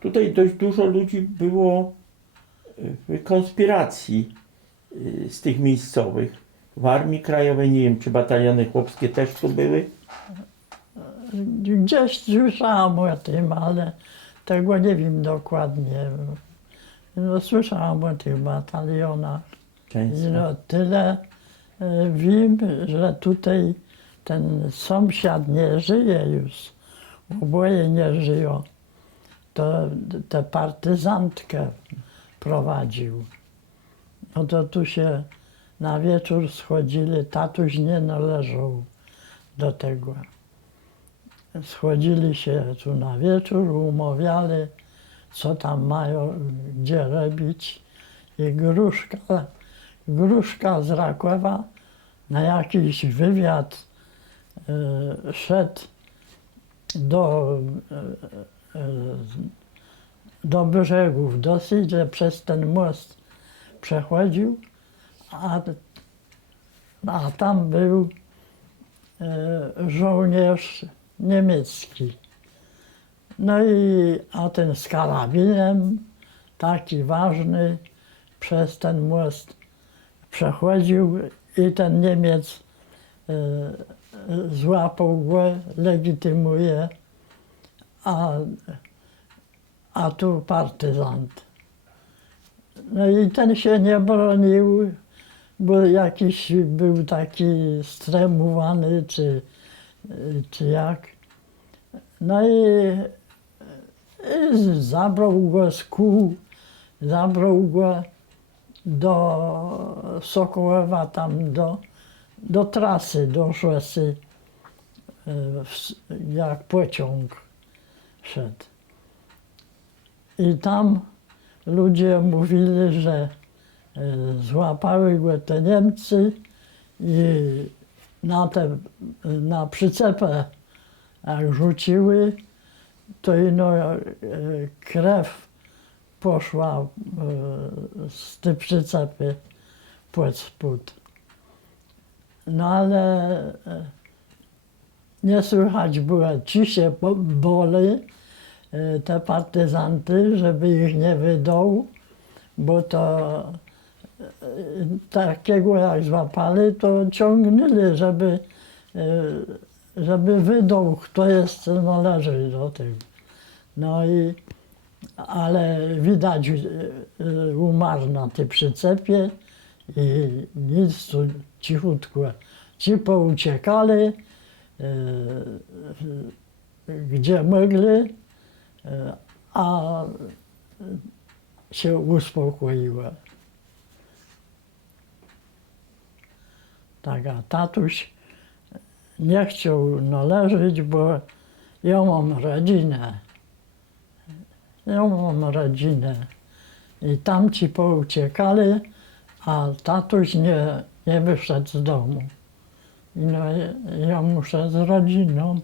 tutaj dość dużo ludzi było w konspiracji y, z tych miejscowych. W Armii Krajowej, nie wiem, czy bataliony chłopskie też tu były. Gdzieś słyszałam o tym, ale tego nie wiem dokładnie. No, słyszałam o tych batalionach. Często. no, tyle e, wiem, że tutaj ten sąsiad nie żyje już. Oboje nie żyją. To tę partyzantkę prowadził. No to tu się na wieczór schodzili, tatuś nie należał do tego. Schodzili się tu na wieczór, umawiali, co tam mają, gdzie robić. I Gruszka, Gruszka z Rakowa na jakiś wywiad e, szedł do, e, do brzegów, dosyć, że przez ten most przechodził, a, a tam był e, żołnierz niemiecki. No i a ten z karabinem, taki ważny, przez ten most przechodził i ten Niemiec e, e, złapał go, legitymuje, a, a tu partyzant. No i ten się nie bronił, bo jakiś był taki stremowany, czy, czy jak. No i, i zabrał go z kół, zabrał go do Sokołowa, tam do, do trasy, do szosy, e, jak pociąg I tam ludzie mówili, że e, złapały go te Niemcy i na, te, na przyczepę jak rzuciły, to ino e, krew poszła e, z tej przyczepy pod spód. No ale nie słychać było, ci się bo- boli, te partyzanty, żeby ich nie wydał, bo to e, takiego jak złapali, to ciągnęli, żeby, e, żeby wydał, kto jest, należy do tego. No i, ale widać, umarł na tej przyczepie i nic tu cichutko. Ci pouciekali, gdzie mogli, a się uspokoiła. Tak, a tatuś nie chciał należeć, bo ja mam rodzinę. Ja mam rodzinę. I tamci pouciekali, a tatuś nie, nie wyszedł z domu. I no, ja muszę z rodziną.